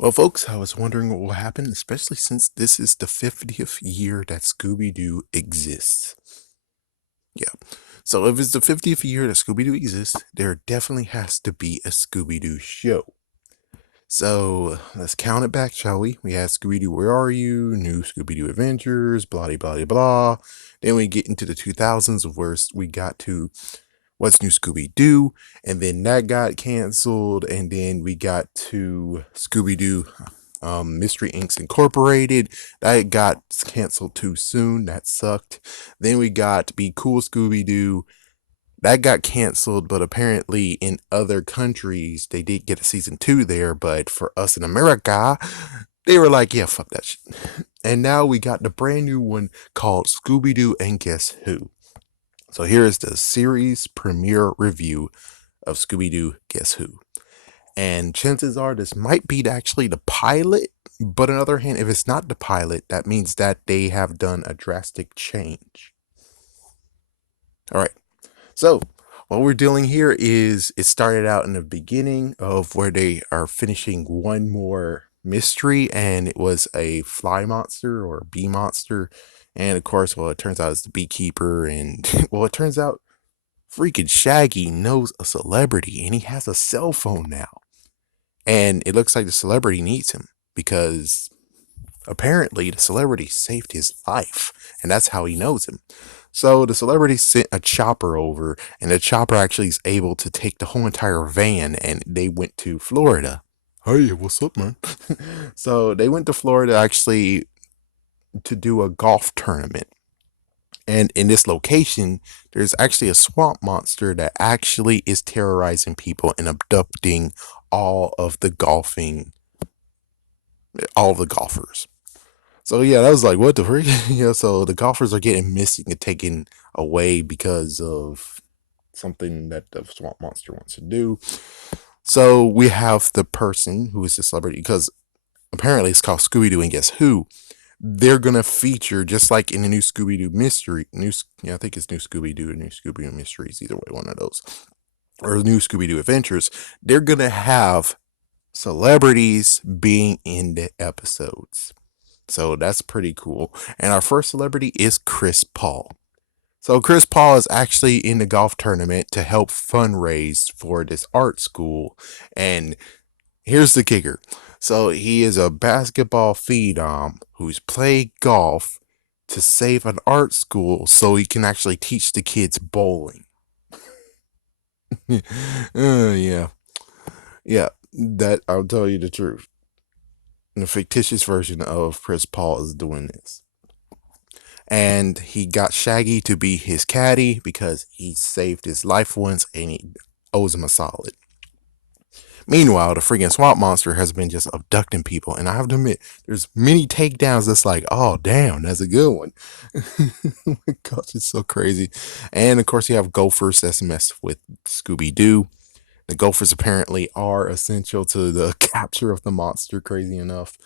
Well, folks, I was wondering what will happen, especially since this is the 50th year that Scooby-Doo exists. Yeah. So if it's the 50th year that Scooby-Doo exists, there definitely has to be a Scooby-Doo show. So let's count it back, shall we? We had Scooby-Doo, Where Are You? New Scooby-Doo Adventures, blah, blah, blah, blah. Then we get into the 2000s, where we got to What's New Scooby-Doo, and then that got canceled, and then we got to Scooby-Doo Mystery Inc. Incorporated. That got canceled too soon. That sucked. Then we got Be Cool Scooby-Doo. That got canceled, but apparently in other countries they did get a season 2 there, but for us in America, they were like, yeah, fuck that shit. And now we got the brand new one called Scooby-Doo and Guess Who. So here is the series premiere review of Scooby-Doo Guess Who. And chances are this might be actually the pilot, but on the other hand, if it's not the pilot, that means that they have done a drastic change. All right. So what we're dealing here is it started out in the beginning of where they are finishing one more mystery, and it was a fly monster or a bee monster. And of course, well, it turns out it's the beekeeper, and well, it turns out freaking Shaggy knows a celebrity and he has a cell phone now. And it looks like the celebrity needs him because apparently the celebrity saved his life, and that's how he knows him. So the celebrity sent a chopper over, and the chopper actually is able to take the whole entire van, and they went to Florida. Hey, what's up, man? So they went to Florida actually to do a golf tournament. And in this location, there's actually a swamp monster that actually is terrorizing people and abducting all of the golfing, all of the golfers. So yeah, that was like, what the freak? Yeah, so the golfers are getting missing and taken away because of something that the swamp monster wants to do. So we have the person who is the celebrity, because apparently it's called Scooby-Doo and Guess Who. They're gonna feature just like in the new Scooby-Doo mystery. I think it's New Scooby-Doo or New Scooby-Doo Mysteries, either way, one of those, or New Scooby-Doo Adventures. They're gonna have celebrities being in the episodes. So that's pretty cool. And our first celebrity is Chris Paul. So Chris Paul is actually in the golf tournament to help fundraise for this art school. And here's the kicker. So he is a basketball phenom who's played golf to save an art school so he can actually teach the kids bowling. Yeah. Yeah, that I'll tell you the truth. The fictitious version of Chris Paul is doing this. And he got Shaggy to be his caddy because he saved his life once and he owes him a solid. Meanwhile, the freaking swamp monster has been just abducting people, and I have to admit, there's many takedowns that's like, oh damn, that's a good one. Oh my gosh, it's so crazy. And of course, you have gophers that's messed with Scooby-Doo. The gophers apparently are essential to the capture of the monster, crazy enough.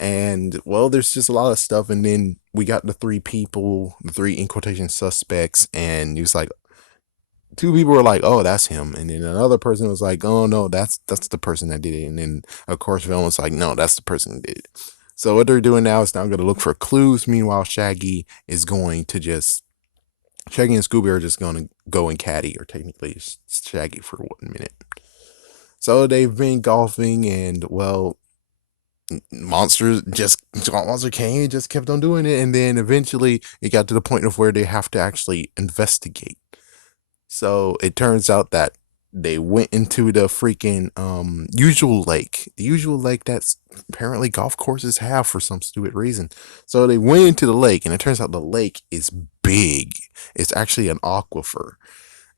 And well, there's just a lot of stuff. And then we got the three people, the three in quotation suspects, and he was like, two people were like, "Oh, that's him," and then another person was like, "Oh no, that's the person that did it." And then of course, Villain was like, "No, that's the person that did it." So what they're doing now is now going to look for clues. Meanwhile, Shaggy is going to just Shaggy and Scooby are just going to go and caddy, or technically it's Shaggy for 1 minute. So they've been golfing, and well, monster came, just kept on doing it, and then eventually it got to the point of where they have to actually investigate. So it turns out that they went into the freaking usual lake. The usual lake that's apparently golf courses have for some stupid reason. So they went into the lake, and it turns out the lake is big. It's actually an aquifer.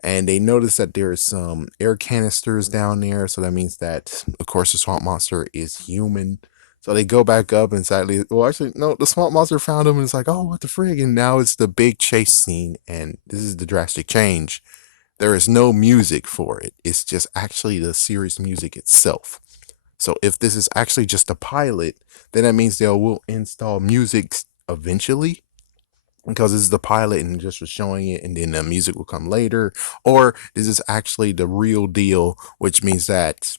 And they noticed that there is some air canisters down there. So that means that, of course, the swamp monster is human. So they go back up and sadly, well, actually, no, the swamp monster found him and it's like, oh, what the frig? And now it's the big chase scene. And this is the drastic change. There is no music for it. It's just actually the series music itself. So if this is actually just a pilot, then that means they will install music eventually, because this is the pilot and just was showing it, and then the music will come later. Or this is actually the real deal, which means that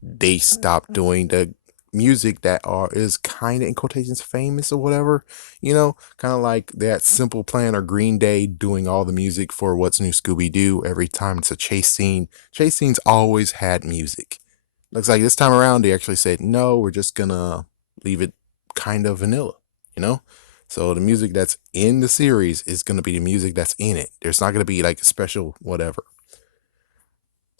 they stopped doing the music that is kind of in quotations famous or whatever, kind of like that Simple Plan or Green Day doing all the music for What's New Scooby-Doo. Every time it's a chase scene, chase scenes always had music. Looks like this time around they actually said, no, we're just gonna leave it kind of vanilla, you know? So the music that's in the series is gonna be the music that's in it. There's not gonna be like a special whatever.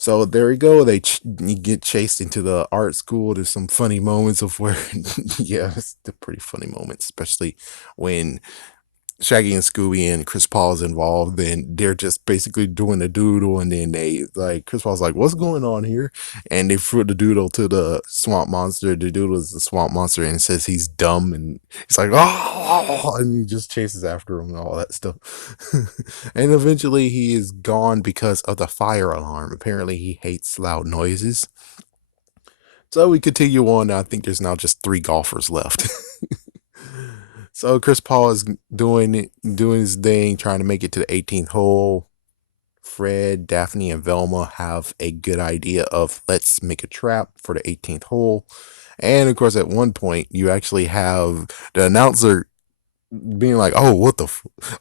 So there you go. You get chased into the art school. There's some funny moments of where, yeah, it's the pretty funny moments, especially when Shaggy and Scooby and Chris Paul is involved, then they're just basically doing a doodle, and then they like Chris Paul's like, "What's going on here?" And they threw the doodle to the swamp monster. The doodle is the swamp monster, and it says he's dumb, and he's like, "Oh!" and he just chases after him and all that stuff. And eventually, he is gone because of the fire alarm. Apparently, he hates loud noises. So we continue on. I think there's now just 3 golfers left. So Chris Paul is doing his thing, trying to make it to the 18th hole. Fred, Daphne, and Velma have a good idea of let's make a trap for the 18th hole. And of course, at one point, you actually have the announcer being like, "Oh,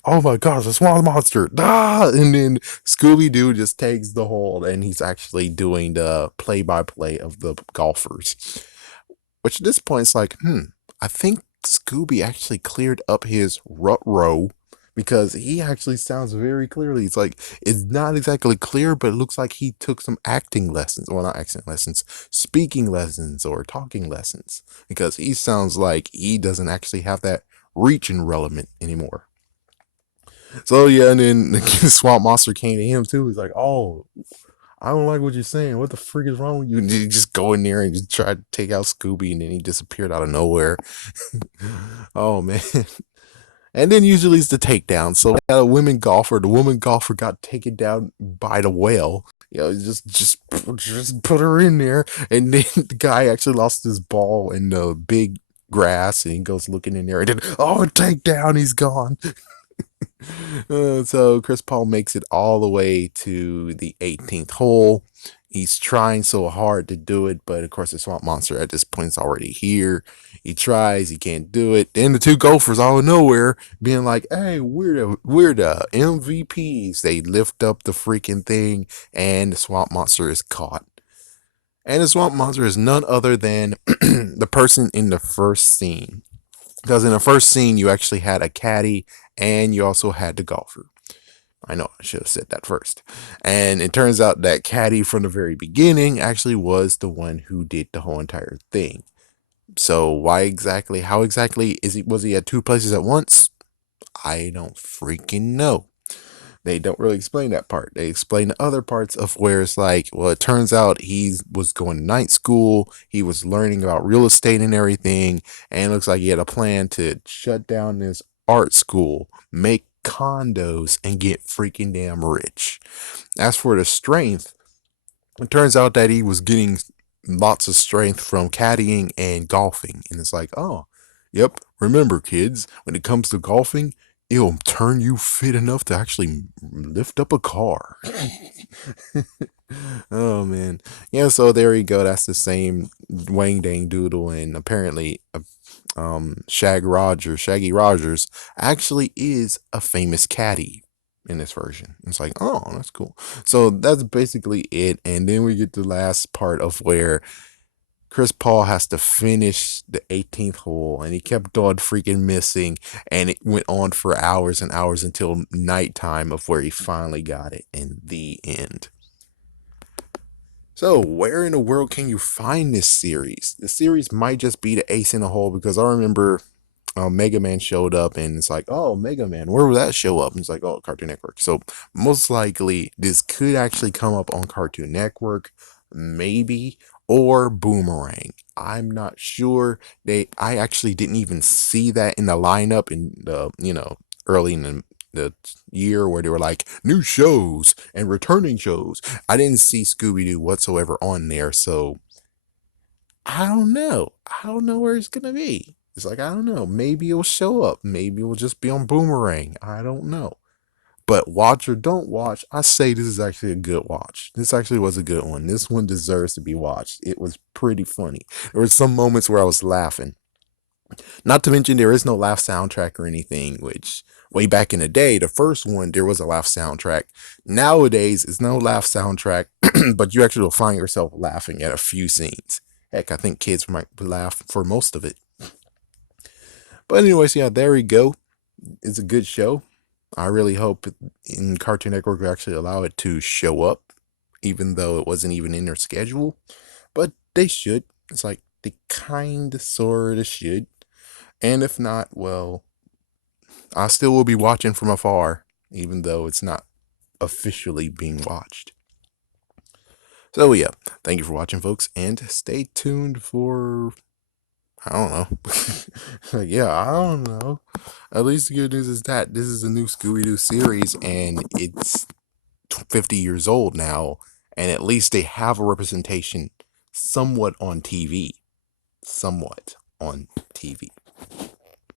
oh my gosh, a swamp monster!" Ah! And then Scooby Doo just takes the hold, and he's actually doing the play-by-play of the golfers. Which at this point, it's like, I think Scooby actually cleared up his rut row because he actually sounds very clearly. It's like it's not exactly clear, but it looks like he took some acting lessons. Well, not acting lessons, speaking lessons or talking lessons, because he sounds like he doesn't actually have that reach and relevant anymore. So yeah, and then the Swamp Monster came to him too. He's like, "Oh, I don't like what you're saying. What the freak is wrong with you?" And you just go in there and just try to take out Scooby, and then he disappeared out of nowhere. Oh man. And then usually it's the takedown. So we had a women golfer. The woman golfer got taken down by the whale. Just put her in there. And then the guy actually lost his ball in the big grass, and he goes looking in there, and then takedown, he's gone. So Chris Paul makes it all the way to the 18th hole. He's trying so hard to do it, but of course the swamp monster at this point is already here. He tries, he can't do it. Then the 2 golfers out of nowhere being like, "Hey, we're the MVPs." They lift up the freaking thing, and the swamp monster is caught. And the swamp monster is none other than the person in the first scene. Because in the first scene, you actually had a caddy and you also had the golfer. I know I should have said that first. And it turns out that caddy from the very beginning actually was the one who did the whole entire thing. So how exactly was he at 2 places at once? I don't freaking know. They don't really explain that part. They explain the other parts of where it's like, well, it turns out he was going to night school. He was learning about real estate and everything. And it looks like he had a plan to shut down this art school, make condos, and get freaking damn rich. As for the strength, it turns out that he was getting lots of strength from caddying and golfing. And it's like, oh, yep. Remember, kids, when it comes to golfing, it'll turn you fit enough to actually lift up a car. Oh man, yeah. So there you go. That's the same Wang Dang Doodle, and apparently, Shaggy Rogers, actually is a famous caddy in this version. It's like, oh, that's cool. So that's basically it, and then we get the last part of where Chris Paul has to finish the 18th hole, and he kept on freaking missing, and it went on for hours and hours until nighttime of where he finally got it in the end. So, where in the world can you find this series? The series might just be the Ace in the Hole, because I remember Mega Man showed up, and it's like, oh, Mega Man, where will that show up? And it's like, oh, Cartoon Network. So, most likely, this could actually come up on Cartoon Network, maybe, or Boomerang. I'm not sure. I actually didn't even see that in the lineup in the, early in the year where they were like new shows and returning shows. I didn't see Scooby-Doo whatsoever on there, so I don't know. I don't know where it's gonna be. It's like, I don't know. Maybe it'll show up. Maybe it'll just be on Boomerang. I don't know. But watch or don't watch, I say this is actually a good watch. This actually was a good one. This one deserves to be watched. It was pretty funny. There were some moments where I was laughing. Not to mention, there is no laugh soundtrack or anything, which way back in the day, the first one, there was a laugh soundtrack. Nowadays, it's no laugh soundtrack, but you actually will find yourself laughing at a few scenes. Heck, I think kids might laugh for most of it. But, anyways, yeah, there we go. It's a good show. I really hope in Cartoon Network will actually allow it to show up, even though it wasn't even in their schedule. But they should. It's like they kind of, sort of should. And if not, well, I still will be watching from afar, even though it's not officially being watched. So, yeah, thank you for watching, folks, and stay tuned for. I don't know. Yeah, I don't know. At least the good news is that this is a new Scooby-Doo series, and it's 50 years old now, and at least they have a representation somewhat on TV. Somewhat on TV.